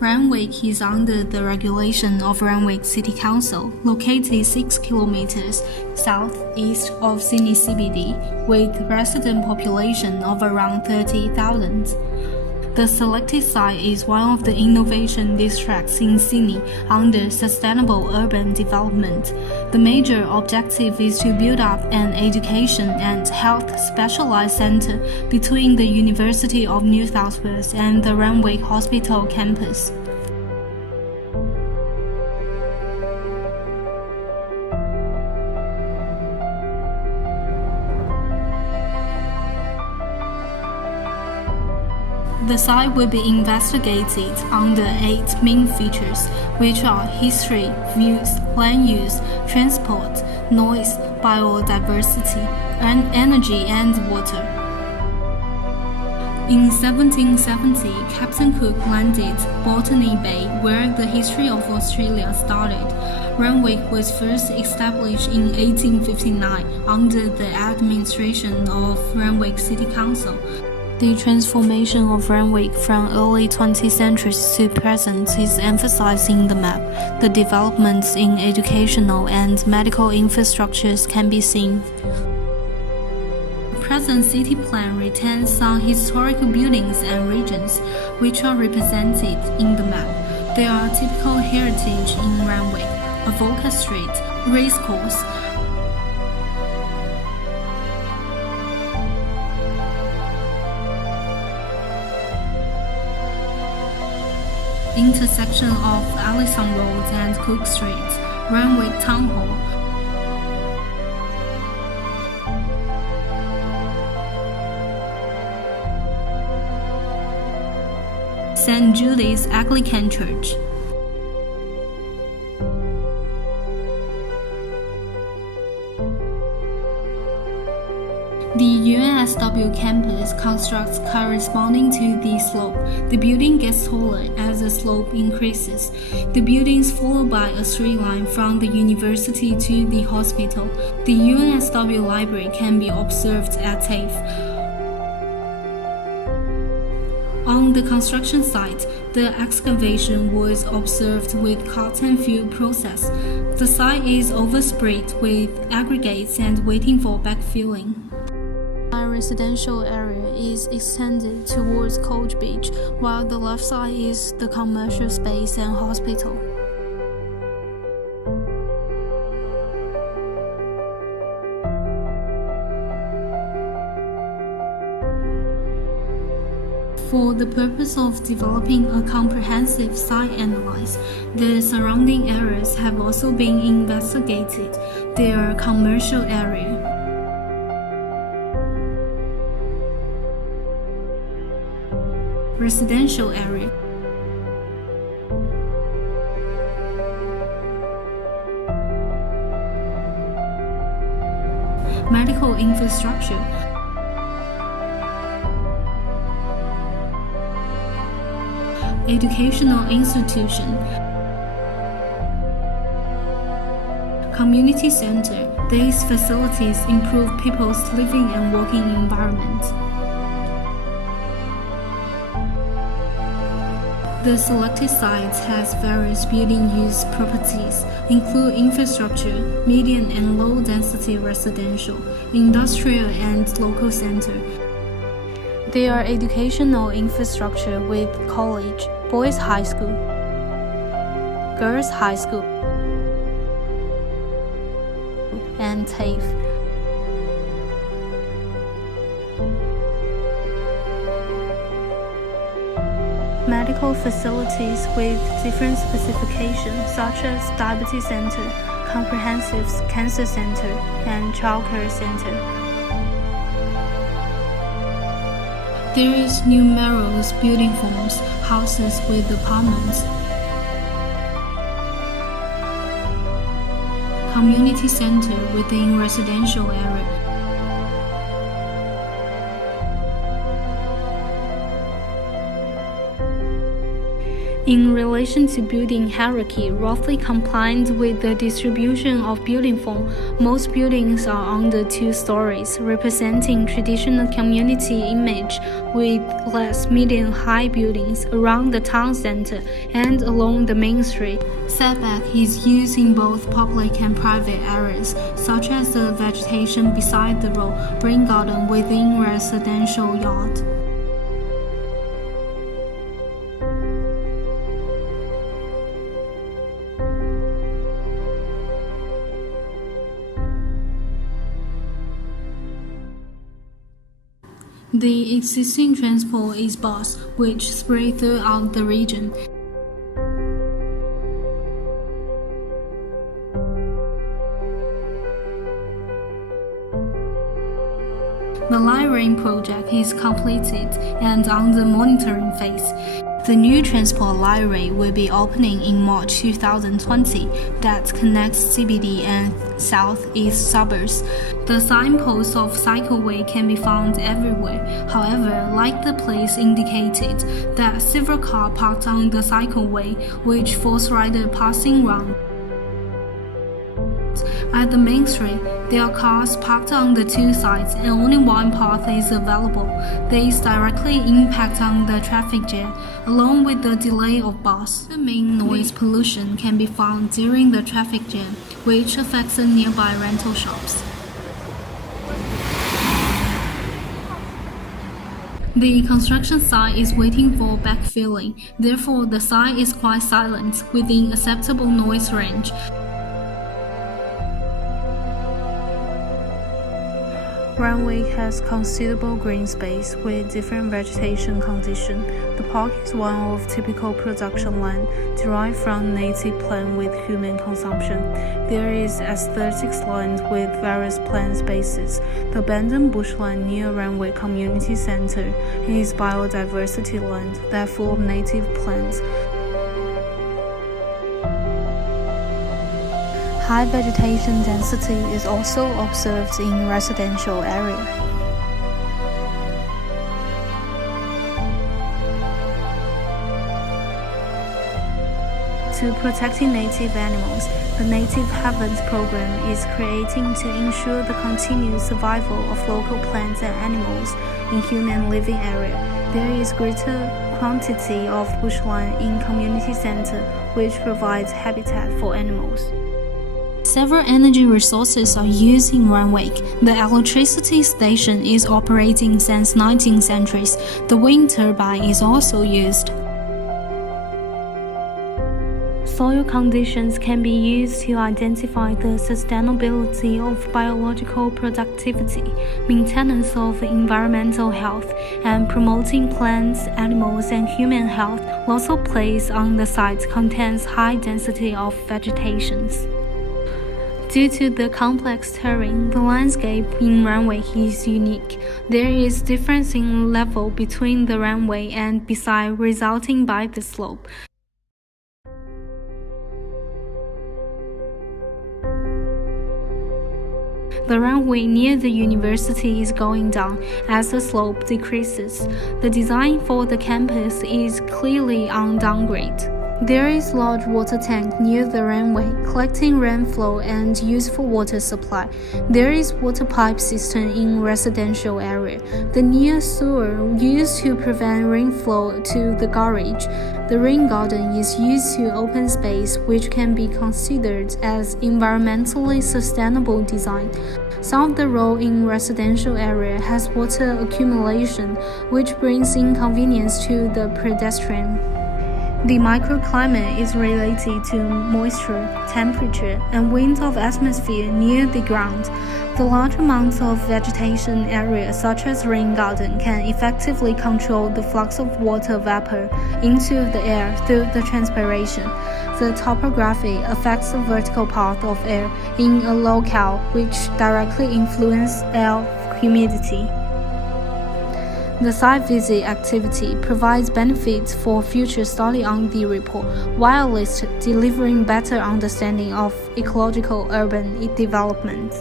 Randwick is under the regulation of Randwick City Council, located 6 kilometers southeast of Sydney CBD, with resident population of around 30,000. The selected site is one of the innovation districts in Sydney under sustainable urban development. The major objective is to build up an education and health specialized center between the University of New South Wales and the Randwick Hospital campus. The site will be investigated under 8 main features, which are history, views, land use, transport, noise, biodiversity, and energy and water. In 1770, Captain Cook landed Botany Bay, where the history of Australia started. Randwick was first established in 1859 under the administration of Randwick City Council. The transformation of Randwick from early 20th century to present is emphasized in the map. The developments in educational and medical infrastructures can be seen. The present city plan retains some historical buildings and regions, which are represented in the map. There are typical heritage in Randwick: Avoca Street, Racecourse, intersection of Allison Road and Cook Street, Randwick Town Hall, St. Jude's Anglican Church. The UNSW campus constructs corresponding to the slope. The building gets taller as the slope increases. The buildings follow by a straight line from the university to the hospital. The UNSW library can be observed at TAFE. On the construction site, the excavation was observed with cut and fill process. The site is overspread with aggregates and waiting for backfilling. A residential area is extended towards Coach Beach, while the left side is the commercial space and hospital. For the purpose of developing a comprehensive site analysis, the surrounding areas have also been investigated. They are commercial area, residential area, medical infrastructure, educational institution, community center. These facilities improve people's living and working environment. The selected site has various building use properties, include infrastructure, medium and low density residential, industrial and local center. There are educational infrastructure with college, boys' high school, girls' high school, and TAFE. Medical facilities with different specifications such as diabetes center, comprehensive cancer center, and childcare center. There is numerous building forms, houses with apartments, community center within residential area. in relation to building hierarchy, roughly compliant with the distribution of building form. Most buildings are under 2 stories, representing traditional community image, with less medium-high buildings around the town center and along the main street. Setback is used in both public and private areas, such as the vegetation beside the road, rain garden within residential yard. The existing transport is bus, which spread throughout the region. The light rail project is completed and on the monitoring phase. The new transport light rail will be opening in March 2020 that connects CBD and southeast suburbs. The signposts of cycleway can be found everywhere. However, like the place indicated, there are several cars parked on the cycleway, which force riders passing round. At the main street, there are cars parked on the 2 sides and only one path is available. This directly impacts on the traffic jam, along with the delay of bus. The main noise pollution can be found during the traffic jam, which affects the nearby rental shops. The construction site is waiting for backfilling, therefore the site is quite silent, within acceptable noise range. Randwick has considerable green space with different vegetation conditions. The park is one of typical production land derived from native plant with human consumption. There is aesthetics land with various plant species. The abandoned bushland near Randwick Community Center is biodiversity land that full of native plants. High vegetation density is also observed in residential area. To protecting native animals, the Native Havens program is creating to ensure the continued survival of local plants and animals in human living area. There is greater quantity of bushland in community center, which provides habitat for animals. Several energy resources are used in Randwick. The electricity station is operating since 19th centuries. The wind turbine is also used. Soil conditions can be used to identify the sustainability of biological productivity, maintenance of environmental health, and promoting plants, animals, and human health. Lots of place on the site contains high density of vegetations. Due to the complex terrain, the landscape in Randwick is unique. There is difference in level between the runway and beside, resulting by the slope. The runway near the university is going down as the slope decreases. The design for the campus is clearly on downgrade. There is large water tank near the runway, collecting rainflow and useful water supply. There is water pipe system in residential area. The near sewer used to prevent rainflow to the garage. The rain garden is used to open space, which can be considered as environmentally sustainable design. Some of the road in residential area has water accumulation, which brings inconvenience to the pedestrian. The microclimate is related to moisture, temperature, and wind of atmosphere near the ground. The large amounts of vegetation area such as rain garden can effectively control the flux of water vapor into the air through the transpiration. The topography affects the vertical path of air in a locale, which directly influences air humidity. The site visit activity provides benefits for future study on the report, while delivering better understanding of ecological urban development.